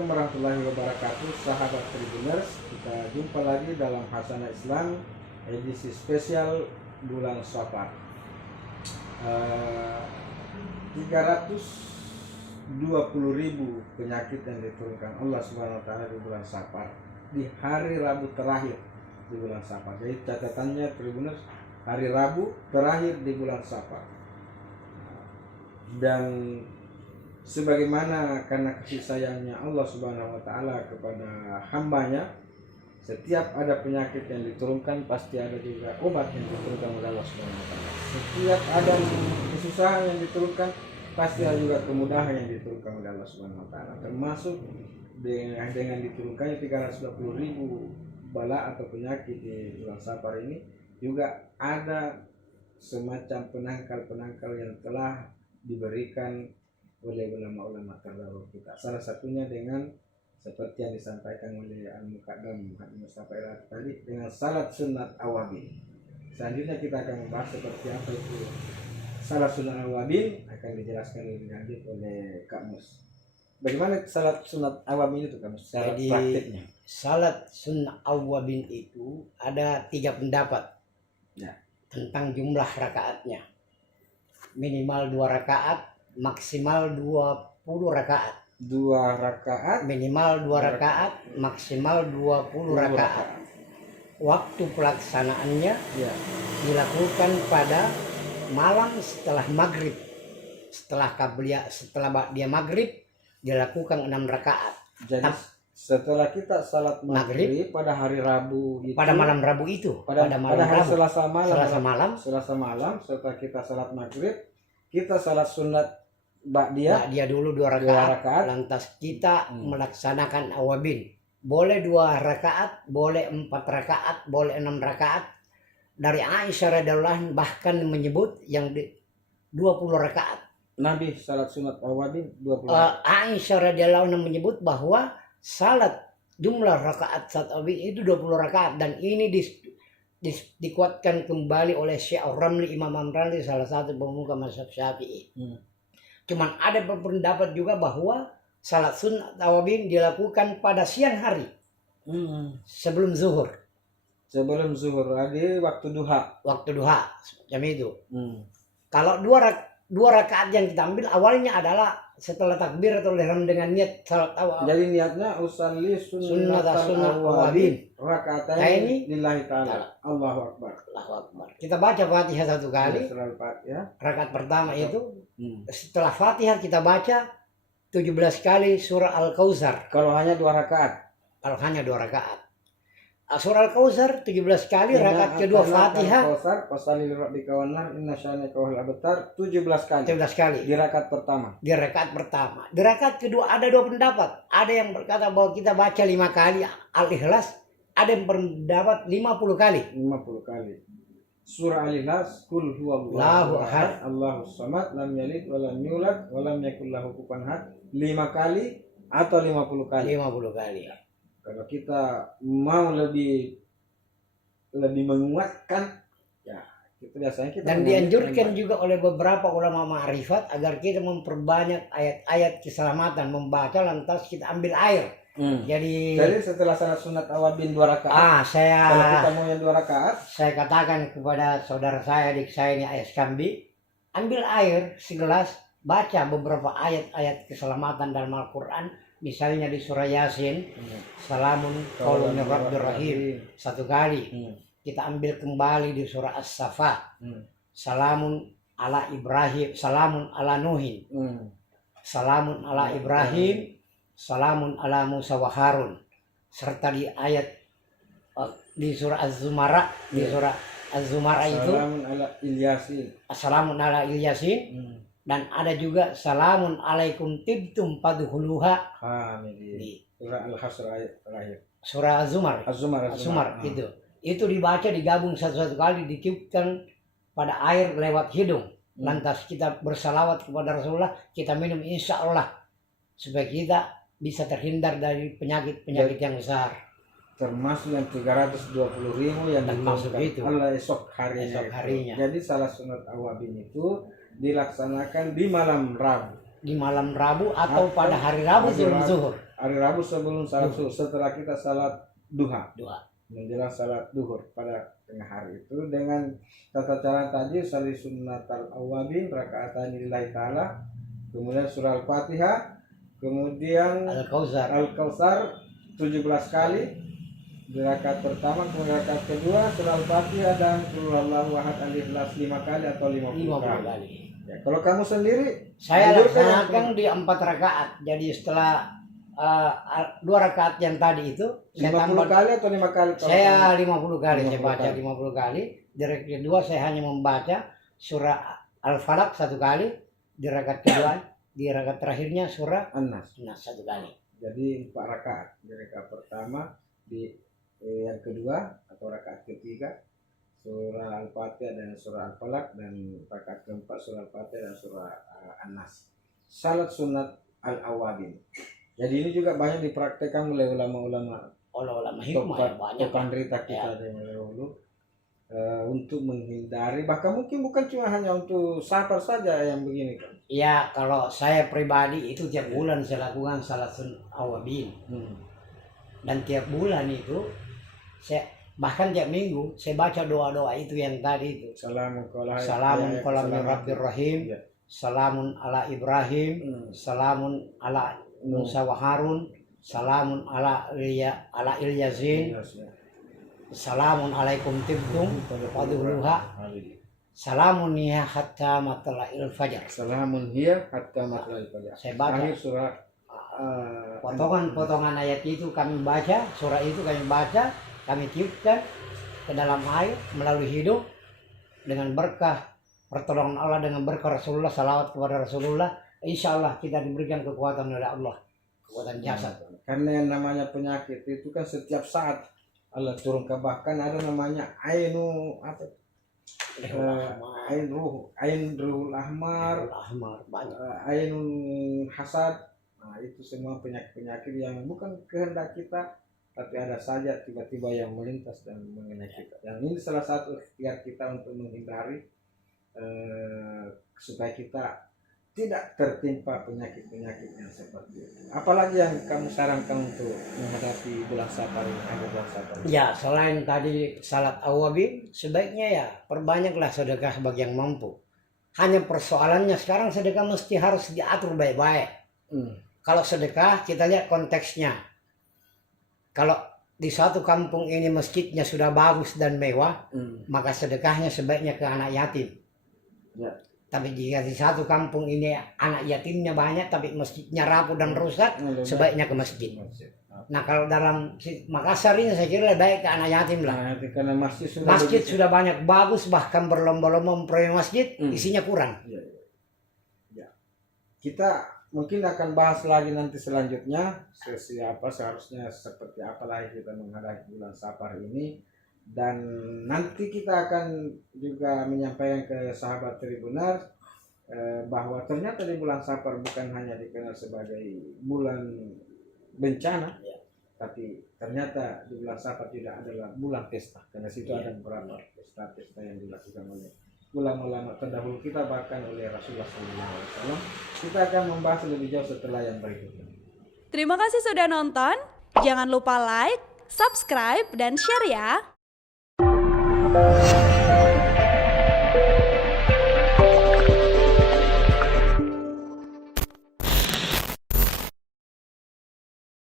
Assalamualaikum warahmatullahi wabarakatuh, sahabat Tribuners. Kita jumpa lagi dalam Hasanah Islam edisi spesial bulan Safar. 320.000 penyakit yang diturunkan Allah Subhanahu wa taala di bulan Safar, di hari Rabu terakhir di bulan Safar. Jadi catatannya Tribuners, hari Rabu terakhir di bulan Safar. Dan sebagaimana karena kasih sayangnya Allah Subhanahu wa taala kepada hambanya, setiap ada penyakit yang diturunkan pasti ada juga obat yang diturunkan oleh Allah Subhanahu wa taala. Setiap ada kesusahan yang diturunkan pasti ada juga kemudahan yang diturunkan oleh Allah Subhanahu wa taala. Termasuk dengan diturunkannya 320.000 bala atau penyakit di bulan Safar ini, juga ada semacam penangkal-penangkal yang telah diberikan oleh ulama-ulama terdahulu kita. Salah satunya dengan seperti yang disampaikan oleh Al-Muqaddam Mustafa Ilah tadi, dengan salat sunat awabin. Selanjutnya kita akan membahas seperti apa itu salat sunat awabin, akan dijelaskan lebih lanjut oleh Kak Mus. Bagaimana salat sunat awabin itu, Kak Mus? Jadi praktiknya salat sunat awabin itu ada 3 pendapat ya, tentang jumlah rakaatnya. Minimal 2 rakaat, maksimal 20 rakaat. 2 rakaat, minimal 2 rakaat, maksimal 20 rakaat. Waktu pelaksanaannya ya, dilakukan pada malam setelah maghrib. Setelah dia maghrib dilakukan 6 rakaat. Jadi setelah kita salat maghrib pada hari Rabu itu, pada malam Rabu itu, pada hari Rabu. Selasa malam setelah kita salat maghrib, kita salat sunat Ba'diyah dulu 2 rakaat, lantas kita melaksanakan awabin. Boleh 2 rakaat, boleh 4 rakaat, boleh 6 rakaat. Dari Aisyah radhiyallahu anha bahkan menyebut yang 20 rakaat. Nabi salat sunat awabin 20 Aisyah radhiyallahu anha menyebut bahwa salat jumlah rakaat salat awabin itu 20 rakaat, dan ini dikuatkan kembali oleh Syekh Ramli, Imam Ramli, salah satu pemuka mazhab Syafi'i. Cuman ada pendapat juga bahwa salat sunat awabin dilakukan pada siang hari, sebelum zuhur. Sebelum zuhur, ada waktu duha. Waktu duha, jam itu. Kalau 2 rakaat yang kita ambil awalnya adalah setelah takbir atau ihram dengan niat salat awabin. Jadi niatnya usalli sunat awabin rakaatain lillahi ta'ala. Allahu akbar. Allahu akbar. Kita baca Fatihah 1 kali. Ya. Rakaat pertama itu. Setelah Fatihah kita baca 17 kali surah Al-Kautsar. Kalau hanya 2 rakaat. Kalau hanya 2 rakaat. Surah Al-Kautsar 17 kali, rakaat kedua Fatihah. Al-Kautsar fasalli rabbika wanhar inna syani'aka wal abtar 17 kali. 17 kali. Di rakaat pertama. Di rakaat pertama. Di rakaat kedua ada 2 pendapat. Ada yang berkata bahwa kita baca 5 kali Al-Ikhlas, ada yang berpendapat 50 kali. 50 kali. Surah Al-Ikhlas, Qul huwallahu ahad, Allahus samad, lam yalid wa lam yulad wa lam yakul lahu kufuwan ahad. 5 kali atau 50 kali? 50 kali. Kalau kita mau lebih menguatkan, ya itu biasanya kita. Dan dianjurkan juga oleh beberapa ulama ma'rifat agar kita memperbanyak ayat-ayat keselamatan, membaca lantas kita ambil air. Jadi setelah salat sunat awabin 2 rakaat. Kalau kita mau yang 2 rakaat, saya katakan kepada saudara saya, adik saya ini Ayas Kambi, ambil air segelas, baca beberapa ayat-ayat keselamatan dalam Al-Quran. Misalnya di surah Yasin, salamun qaulun min rabbir rahim 1 kali. Kita ambil kembali di surah As-Saffat, salamun ala Ibrahim, salamun ala Nuhin, salamun ala Ibrahim, salamun ala Musa wa Harun. Serta di ayat di surah Az-Zumara, di surah Az-Zumara itu salamun ala Ilyasin, salamun ala Ilyasin. Dan ada juga salamun alaikum tibtum padhuluha. Di surah Al-Hasr ayat terakhir. Surah Az-Zumar itu. Itu dibaca, digabung satu-satu kali, ditiupkan pada air lewat hidung. Lantas kita bersalawat kepada Rasulullah, kita minum insya Allah supaya kita bisa terhindar dari penyakit-penyakit yang besar. Termasuk yang 320.000 yang termasuk itu Allah esok harinya. Jadi salat sunat awabin itu dilaksanakan di malam Rabu. di malam Rabu atau Atau pada hari Rabu hari sebelum Rabu. zuhur. Hari Rabu sebelum salat zuhur, setelah kita salat duha, Dua. menjelang salat duhur pada tengah hari itu dengan tata cara tadi sali sunnatal awabin rakaatan lillahi ta'ala, kemudian surah al-fatihah, kemudian Al-Kautsar. al-kautsar 17 kali di rakaat pertama, kemudian rakaat kedua surah al-fatihah dan qul huwallahu ahad al-ikhlas 5 kali atau 50 50 kali. kali. Ya, kalau kamu sendiri Saya anjurkan laksanakan di 4 rakaat. Jadi setelah 2 rakaat yang tadi itu saya 50 tambah, kali atau 5 kali? Kalau saya kamu- 50 kali, saya 50 baca kali. 50 kali. Di rakaat kedua saya hanya membaca surah Al-Falaq 1 kali, di rakaat kedua, di rakaat terakhirnya surah An-Nas. Nas 1 kali. Jadi 4 rakaat. Di rakaat pertama, di yang kedua atau rakaat ketiga surah Al-Fatihah dan surah Al-Falaq, dan rakaat keempat surah Al-Fatihah dan surah An-Nas. Salat sunat al-awabin. Jadi ini juga banyak dipraktekkan oleh ulama-ulama Ulama hikmah ya, banyak. penderita kita dari dahulu untuk menghindari, bahkan mungkin bukan cuma hanya untuk safar saja yang begini kan. Ya, kalau saya pribadi itu tiap bulan saya lakukan salat sunnah awabin. Dan tiap bulan itu saya bahkan tiap minggu saya baca doa-doa itu yang tadi itu. Salamun Salamun min Rabbir Rahim. Ya. Salamun ala Ibrahim. Salamun ala Musa wa Harun. Salamun ala Ilyazin. Salamun alaikum tibtum waduluha. Salamun hiya hatta matla'il fajar. Salamun hiya hatta matla'il fajar. Saya baca Akhir surah potongan ayat itu kami baca, surah itu kami baca, kami tiupkan ke dalam air melalui hidung dengan berkah pertolongan Allah, dengan berkah Rasulullah, salawat kepada Rasulullah, insya Allah kita diberikan kekuatan oleh Allah, kekuatan jasad. Karena yang namanya penyakit itu kan setiap saat Allah turunkan, bahkan ada namanya ainu apa? Ain ruhul ahmar, Banyak. ainun hasad. Nah, itu semua penyakit-penyakit yang bukan kehendak kita, tapi ada saja tiba-tiba yang melintas dan mengenai kita. Yang ini salah satu ikhtiar kita untuk menghindari supaya kita tidak tertimpa penyakit-penyakit yang seperti itu. Apalagi yang kamu sarankan untuk menghadapi bulan Safar ini, bulan Safar ini? Ya, selain tadi salat awabin, sebaiknya ya perbanyaklah sedekah bagi yang mampu. Hanya persoalannya sekarang sedekah mesti harus diatur baik-baik. Kalau sedekah kita lihat konteksnya. Kalau di suatu kampung ini masjidnya sudah bagus dan mewah, maka sedekahnya sebaiknya ke anak yatim. Ya. Tapi jika di satu kampung ini anak yatimnya banyak tapi masjidnya rapuh dan rusak, sebaiknya ke masjid. Nah, kalau dalam Makassar ini saya kira baik ke anak yatim lah. Nah, karena Masjid sudah banyak bagus, bahkan berlomba-lomba memproyek masjid, isinya kurang. Ya. Kita mungkin akan bahas lagi nanti selanjutnya seharusnya seperti apa lagi kita menghadapi bulan Safar ini, dan nanti kita akan juga menyampaikan ke sahabat Tribunars bahwa ternyata di bulan Safar bukan hanya dikenal sebagai bulan bencana, tapi ternyata di bulan Safar tidak adalah bulan pesta, karena situ ada beberapa pesta-pesta yang dilakukan oleh ulama-ulama terdahulu kita, bahkan oleh Rasulullah SAW. Kita akan membahas lebih jauh setelah yang berikut ini. Terima kasih sudah nonton. Jangan lupa like, subscribe, dan share ya.